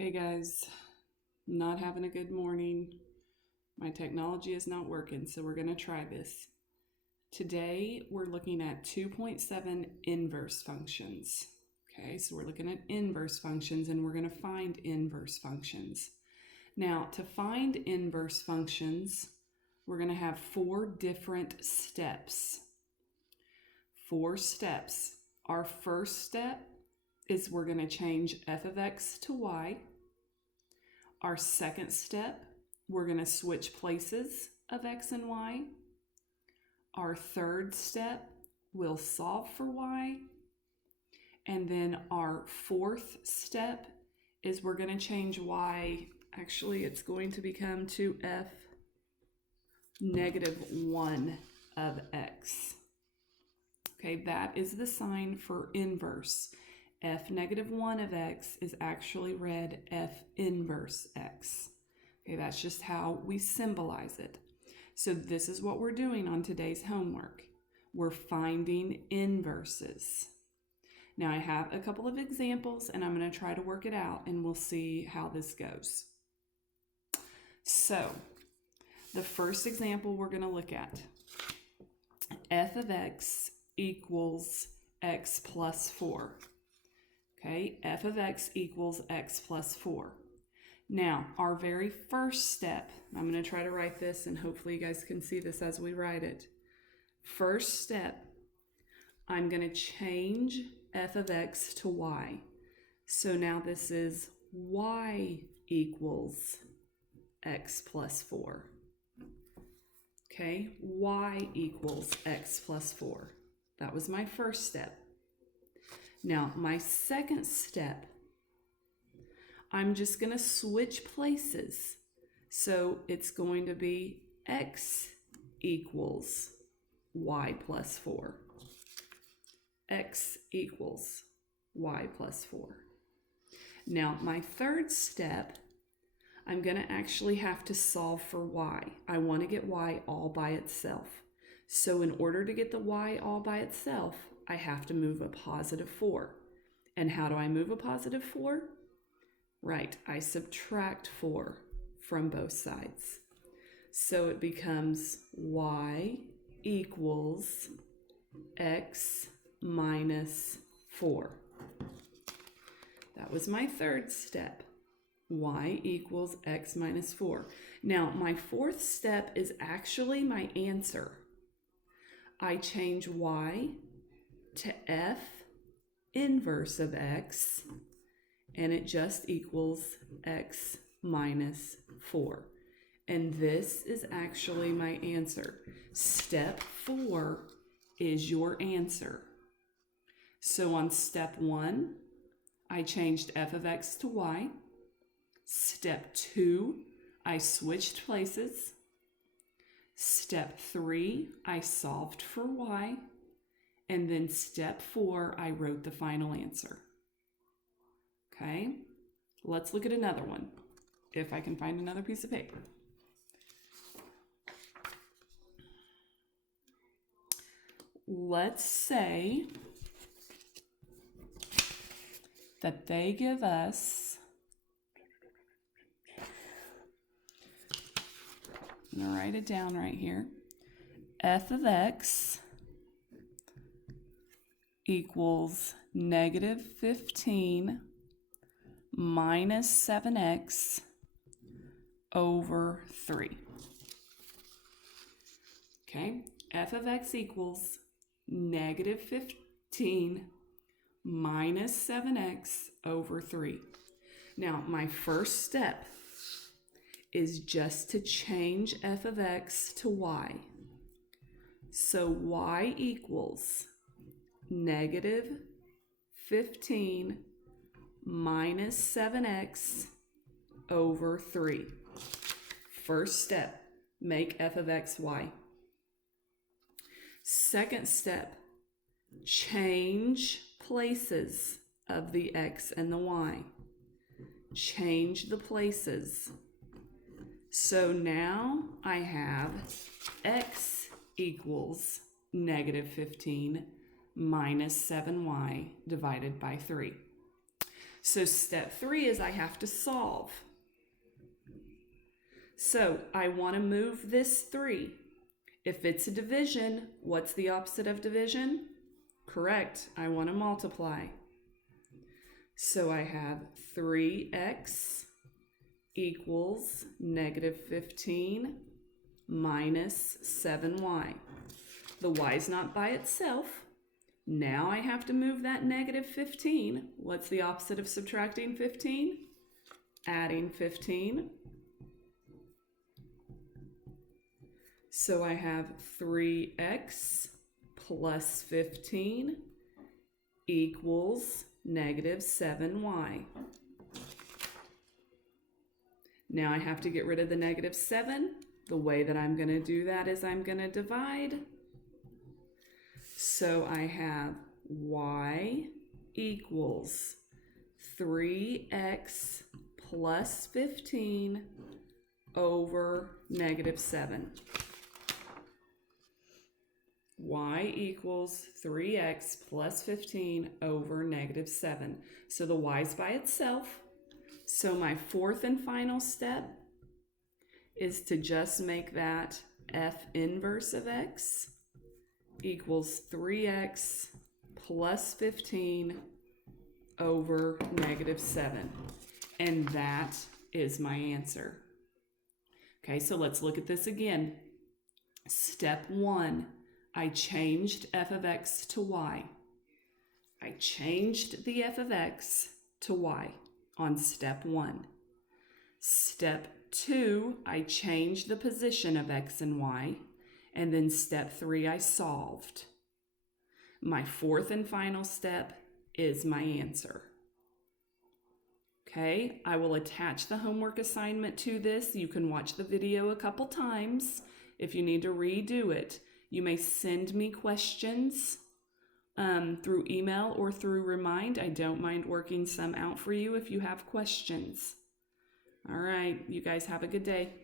Hey guys, not having a good morning. My technology is not working, so we're going to try this. Today we're looking at 2.7 inverse functions. Okay, so we're looking at inverse functions and we're going to find inverse functions. Now, to find inverse functions, we're going to have 4 different steps. 4 steps. Our first step is we're going to change f of x to y. Our second step, we're going to switch places of x and y. Our third step, we'll solve for y. And then our fourth step is we're going to change y. Actually, it's going to become to f negative 1 of x. Okay, that is the sign for inverse. F negative 1 of x is actually read f inverse x. Okay, that's just how we symbolize it. So this is what we're doing on today's homework. We're finding inverses. Now I have a couple of examples and I'm going to try to work it out and we'll see how this goes. So the first example we're going to look at, f of x equals x plus 4. Okay, f of x equals x plus 4. Now, our very first step, I'm going to try to write this and hopefully you guys can see this as we write it. First step, I'm going to change f of x to y. So now this is y equals x plus 4. Okay, y equals x plus 4. That was my first step. Now, my second step, I'm just going to switch places. So it's going to be x equals y plus 4. X equals y plus 4. Now, my third step, I'm going to actually have to solve for y. I want to get y all by itself. So in order to get the y all by itself, I have to move a positive 4. And how do I move a positive 4? Right, I subtract 4 from both sides. So it becomes y equals x minus 4. That was my third step. Y equals x minus 4. Now, my fourth step is actually my answer. I change y to f inverse of x, and it just equals x minus 4. And this is actually my answer. Step 4 is your answer. So on step 1, I changed f of x to y. Step 2, I switched places. Step 3, I solved for y. And then step 4, I wrote the final answer. Okay, let's look at another one, if I can find another piece of paper. Let's say that they give us, I'm going to write it down right here, f of x equals negative 15 minus 7x over 3. Okay, f of x equals negative 15 minus 7x over 3. Now, my first step is just to change f of x to y. So y equals negative 15 minus 7x over 3. First step, make f of x y. Second step, change places of the x and the y. Change the places. So now I have x equals negative 15 minus 7y divided by 3. So step 3 is I have to solve. So I want to move this 3. If it's a division, what's the opposite of division? Correct, I want to multiply. So I have 3x equals negative 15 minus 7y. The y's not by itself. Now I have to move that negative 15. What's the opposite of subtracting 15? Adding 15. So I have 3x plus 15 equals negative 7y. Now I have to get rid of the negative 7. The way that I'm going to do that is I'm going to divide. So I have y equals 3x plus 15 over negative 7. Y equals 3x plus 15 over negative 7. So the y's by itself. So my fourth and final step is to just make that f inverse of x equals 3x plus 15 over negative 7. And that is my answer. Okay, so let's look at this again. Step 1, I changed f of x to y. I changed the f of x to y on step 1. Step 2, I changed the position of x and y. And then step 3, I solved. My fourth and final step is my answer. Okay, I will attach the homework assignment to this. You can watch the video a couple times if you need to redo it. You may send me questions through email or through Remind. I don't mind working some out for you if you have questions. All right, you guys have a good day.